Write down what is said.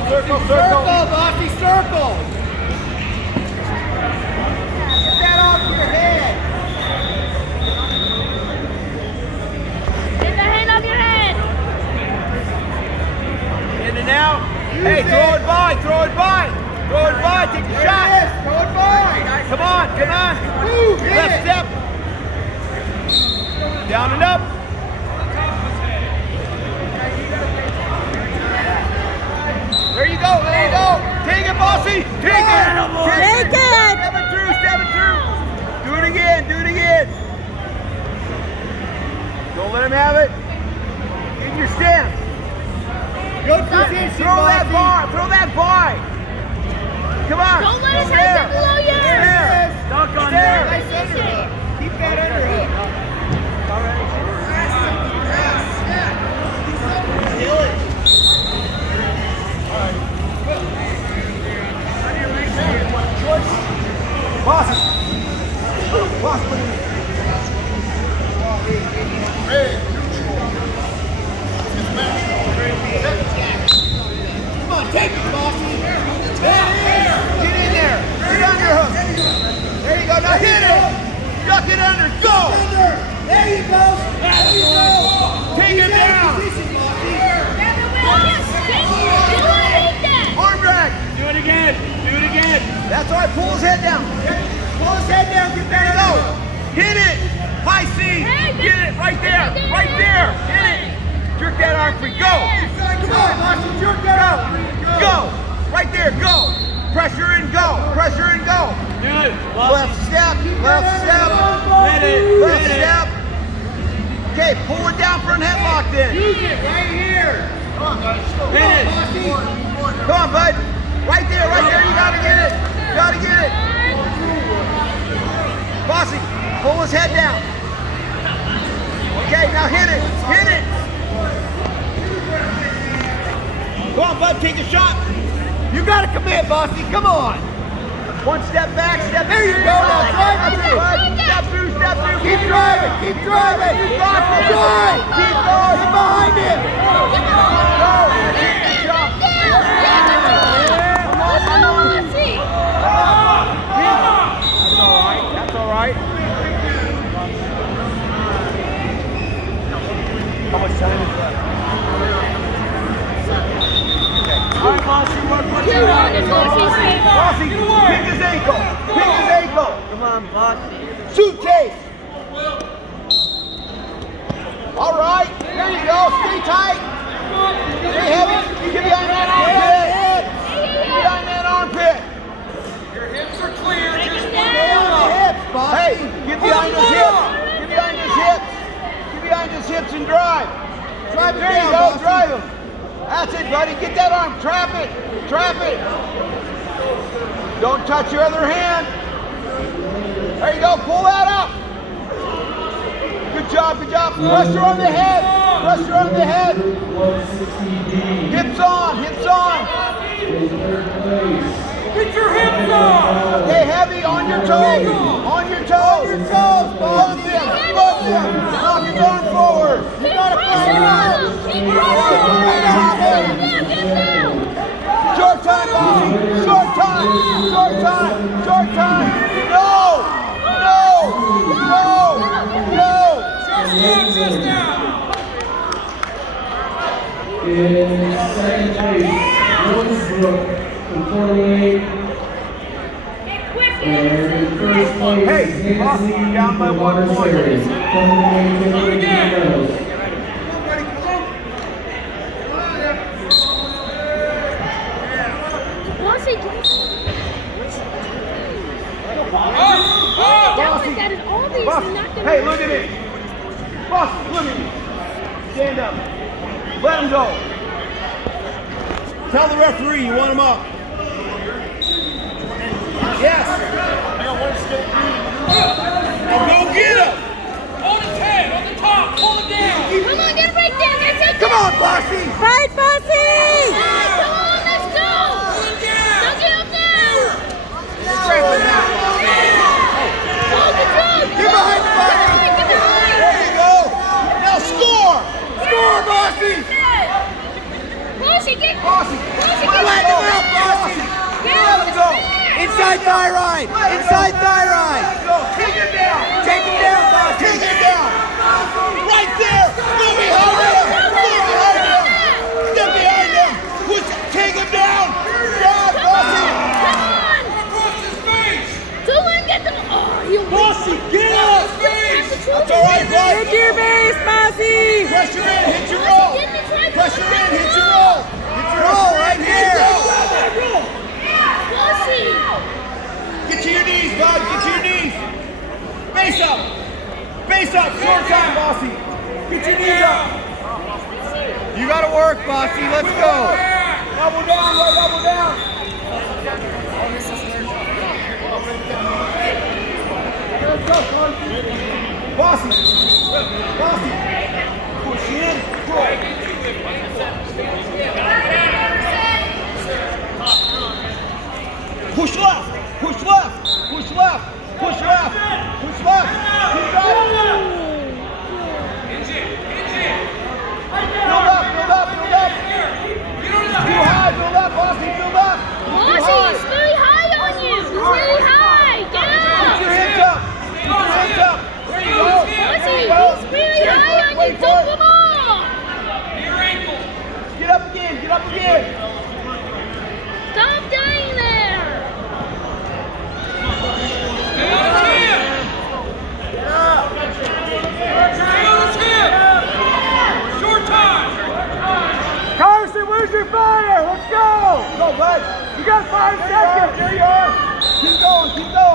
circle. Circle, Bosse, circle. Get that off your head. Get the hand off your head. In and out. Hey, throw it by. Take a shot. Throw it by. Come on. Move, hit Left it. step. Down and up. There you go. Take it, Bosse. Take it. Step it through. Do it again. Don't let him have it. In your stance. Good position, Throw that bar. Come on. Don't let his head get below you. There. Dunk on There. Nice underhook. Keep that underhook. Bosse, put it in. Come on, take it, Bosse. Get in there. Get underhook. There you go. Now hit it. Duck it under. Go. There you go. Take it down. Position, Bosse. Arm drag. Do it again. That's all right. Pull his head down. Pull his head down. Get There you that go. underhook. Hit it. High C. Get it right there. Hit it. Jerk that arm free. Go. Come on, Bosse. Jerk that out. Go. Right there. Go. Pressure and go. Do it. Left step. Hit it. Left step. Okay, pull it down for a headlock then. Use it right here. Come on, guys. Hit it. Come on, bud. Right there. You gotta get it. Bosse, pull his head down. Okay, now hit it. Come on, bud, take a shot. You gotta commit, Bosse. Come on. One step back, there you go. That's That's it, bud. Step through. Keep driving. Keep going. Keep going. Get behind him. That's all right. How much time is left? All right, Bosse, work. Bosse, pick his ankle. Come on, Bosse. Suitcase. All right, there you go. Stay tight. Stay heavy. Get behind that armpit. Your hips are clear. Hey, get behind his hips and drive. There you go, drive him. That's it, buddy. Get that arm. Trap it. Don't touch your other hand. There you go. Pull that up. Good job. Pressure on the head. Hips on. Get your hips on. Stay heavy on your toes. Both them. Knock his arm forward. You gotta push it out. Short time, Bosse. Short time. No. Just down. In second place, Westbrook, 48. And in first place, Hey, Bosse, you're down by 1 point. Hey, look at it. Bosse, look at me. Stand up. Let him go. Tell the referee you want him up. Yes. Go get him. Hold his head on the top. Pull it down. Come on, get it right there. Get it. Come on, Bosse. Fight, Bosse! Come on, let's go. Pull it down. Don't get up there. Strengthen that. Hold the drum. Get behind the Bosse. There you go. Now score. Score, Bosse. Bosse, get. Bosse. Bosse, get Inside thigh ride. Inside thigh ride. Take him down. Take him down, Bosse. Take him down. Right there. Go behind him. Go behind him. Step behind him. Push. Take him down. Drive, Bosse. Come on! Across his face! Go and get them. Oh, you Bosse, get up. That's all right, Bosse. Hit your base, Bosse! Pressure in. Hit your roll. Pressure in. Hit your roll. Hit your roll right here. Bosse! Get to your knees, bud. Get to your knees. Face up. Face up. Short time, Bosse. Get your knees up. You got to work, Bosse. Let's go. Double down, Roy. Double down. Let's go, Carson. Bosse. Bosse. Push in. Push left. Push left. Push left. Push left. Push left. Keep driving. Build up. Build up. Build up. Too high. Build up, Bosse. Build up. Bosse, he's very high on you! He's really high! Get Put your up! hands up. Put your hands up. There you go. Bosse, he's really high on you! Dump him off! Your ankle! Get up again. Get up again. Stop dying there! Stay on his hip! Stay on his hip! Short time! Carson, where's your fire? Let's go. Go, bud. You got 5 seconds. There you are. Keep going. Keep going.